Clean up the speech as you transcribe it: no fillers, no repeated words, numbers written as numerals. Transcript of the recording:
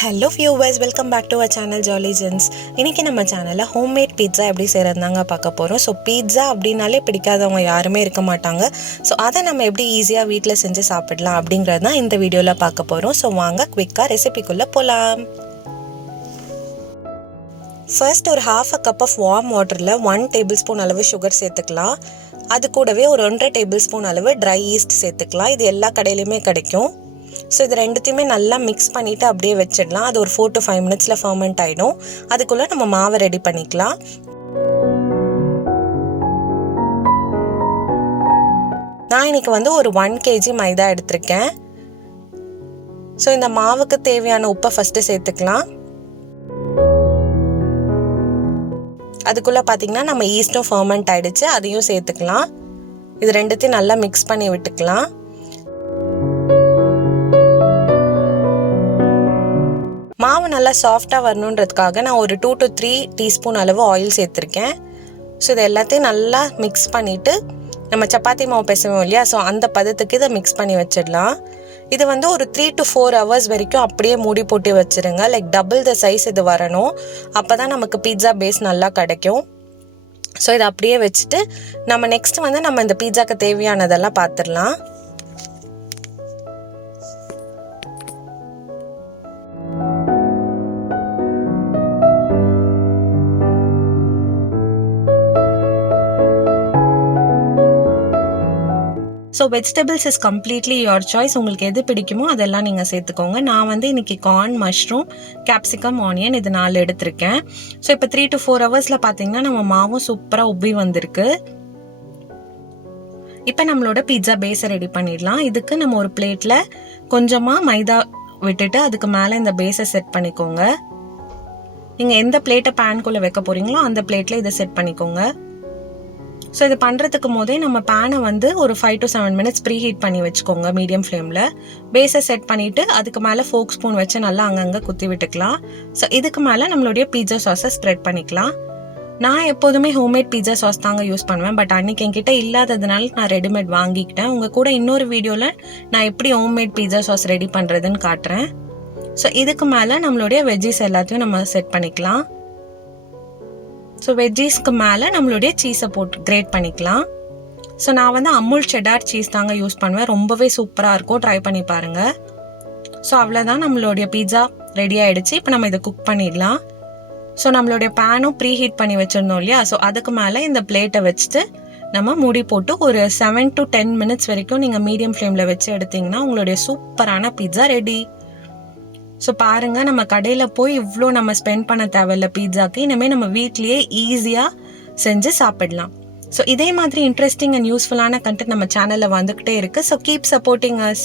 Hello viewers, welcome back to our channel Jolly Gens. இன்றைக்கி நம்ம சேனலில் ஹோம்மேட் பீட்சா எப்படி செய்கிறதுதாங்க பார்க்க போகிறோம். ஸோ பீட்சா அப்படின்னாலே பிடிக்காதவங்க யாருமே இருக்க மாட்டாங்க. ஸோ அதை நம்ம எப்படி ஈஸியாக வீட்டில் செஞ்சு சாப்பிடலாம் அப்படிங்கிறது தான் இந்த வீடியோவில் பார்க்க போகிறோம். ஸோ வாங்க குவிக்காக ரெசிபிக்குள்ளே போகலாம். ஃபர்ஸ்ட் ஒரு ½ கப் ஆஃப் வார்ம் வாட்டரில் 1 டேபிள் ஸ்பூன் அளவு சுகர் சேர்த்துக்கலாம். அது கூடவே ஒரு 1.5 டேபிள் ஸ்பூன் அளவு ட்ரை ஈஸ்ட் சேர்த்துக்கலாம். இது எல்லா கடையிலையுமே கிடைக்கும். ஸோ இது ரெண்டுத்தையுமே நல்லா மிக்ஸ் பண்ணிவிட்டு அப்படியே வச்சிடலாம். அது ஒரு 4 to 5 மினிட்ஸில் ஃபர்மெண்ட் ஆகிடும். அதுக்குள்ளே நம்ம மாவை ரெடி பண்ணிக்கலாம். நான் இன்னைக்கு ஒரு 1 kg மைதா எடுத்திருக்கேன். ஸோ இந்த மாவுக்கு தேவையான உப்பை ஃபஸ்ட்டு சேர்த்துக்கலாம். அதுக்குள்ளே பார்த்தீங்கன்னா நம்ம ஈஸ்ட்டும் ஃபர்மெண்ட் ஆகிடுச்சு, அதையும் சேர்த்துக்கலாம். இது ரெண்டுத்தையும் நல்லா மிக்ஸ் பண்ணி விட்டுக்கலாம். மாவு நல்லா சாஃப்டாக வரணுன்றதுக்காக நான் ஒரு 2 to 3 டீஸ்பூன் அளவு ஆயில் சேர்த்துருக்கேன். ஸோ இது எல்லாத்தையும் நல்லா மிக்ஸ் பண்ணிவிட்டு நம்ம சப்பாத்தி மாவு பிசைவோம் இல்லையா, ஸோ அந்த பதத்துக்கு இதை மிக்ஸ் பண்ணி வச்சிடலாம். இது ஒரு 3 to 4 hours வரைக்கும் அப்படியே மூடி போட்டு வச்சுருங்க. லைக் டபுள் த சைஸ் இது வரணும். அப்போ தான் நமக்கு பீட்சா பேஸ் நல்லா கிடைக்கும். ஸோ இதை அப்படியே வச்சுட்டு நம்ம நெக்ஸ்ட் நம்ம இந்த பீட்சாக்கு தேவையானதெல்லாம் பார்த்துடலாம். So vegetables is completely your choice. உங்களுக்கு எது பிடிக்குமோ அதெல்லாம் நீங்கள் சேர்த்துக்கோங்க. நான் இன்றைக்கி கார்ன், மஷ்ரூம், கேப்சிகம், ஆனியன் இது 4 எடுத்திருக்கேன். ஸோ இப்போ 3 to 4 ஹவர்ஸில் பார்த்தீங்கன்னா நம்ம மாவும் சூப்பராக உப்பி வந்திருக்கு. இப்போ நம்மளோட பீட்சா பேஸை ரெடி பண்ணிடலாம். இதுக்கு நம்ம ஒரு பிளேட்டில் கொஞ்சமாக மைதா விட்டுட்டு அதுக்கு மேலே இந்த பேஸை செட் பண்ணிக்கோங்க. நீங்கள் எந்த பிளேட்டை பேனுக்குள்ளே வைக்க போகிறீங்களோ அந்த பிளேட்டில் இதை செட் பண்ணிக்கோங்க. ஸோ இது பண்ணுறதுக்கு போதே நம்ம பேனை ஒரு 5 to 7 மினிட்ஸ் ப்ரீ ஹீட் பண்ணி வச்சுக்கோங்க மீடியம் ஃப்ளேமில். பேஸை செட் பண்ணிவிட்டு அதுக்கு மேலே ஃபோக் ஸ்பூன் வச்சு நல்லா அங்கங்கே குத்தி விட்டுக்கலாம். ஸோ இதுக்கு மேலே நம்மளுடைய பீட்சா சாஸை ஸ்ப்ரெட் பண்ணிக்கலாம். நான் எப்போதுமே ஹோம்மேட் பீட்சா சாஸ் தாங்க யூஸ் பண்ணுவேன். பட் அன்றைக்கி என்கிட்ட இல்லாததுனால நான் ரெடிமேட் வாங்கிக்கிட்டேன். உங்கள் கூட இன்னொரு வீடியோவில் நான் எப்படி ஹோம்மேட் பீட்சா சாஸ் ரெடி பண்ணுறதுன்னு காட்டுறேன். ஸோ இதுக்கு மேலே நம்மளுடைய வெஜ்ஜீஸ் எல்லாத்தையும் நம்ம செட் பண்ணிக்கலாம். ஸோ வெஜ்ஜீஸ்க்கு மேலே நம்மளுடைய சீஸை போட்டு கிரேட் பண்ணிக்கலாம். ஸோ நான் அமுல் செடார் சீஸ் தாங்க யூஸ் பண்ணுவேன். ரொம்பவே சூப்பராக இருக்கும், ட்ரை பண்ணி பாருங்கள். ஸோ அவ்வளோதான், நம்மளுடைய பீட்சா ரெடி ஆகிடுச்சு. இப்போ நம்ம இதை குக் பண்ணிடலாம். ஸோ நம்மளுடைய பேனும் ப்ரீ ஹீட் பண்ணி வச்சுருந்தோம் இல்லையா, ஸோ அதுக்கு மேலே இந்த பிளேட்டை வச்சுட்டு நம்ம மூடி போட்டு ஒரு 7 to 10 மினிட்ஸ் வரைக்கும் நீங்கள் மீடியம் ஃப்ளேமில் வச்சு எடுத்திங்கன்னா உங்களுடைய சூப்பரான பீட்சா ரெடி. ஸோ பாருங்கள், நம்ம கடையில் போய் இவ்வளோ நம்ம ஸ்பெண்ட் பண்ண தேவையில்ல பீட்சாக்கு. இனிமேல் நம்ம வீட்லேயே ஈஸியாக செஞ்சு சாப்பிடலாம். ஸோ இதே மாதிரி இன்ட்ரெஸ்டிங் அண்ட் யூஸ்ஃபுல்லான கண்டென்ட் நம்ம சேனலில் வந்துக்கிட்டே இருக்குது. So keep supporting us.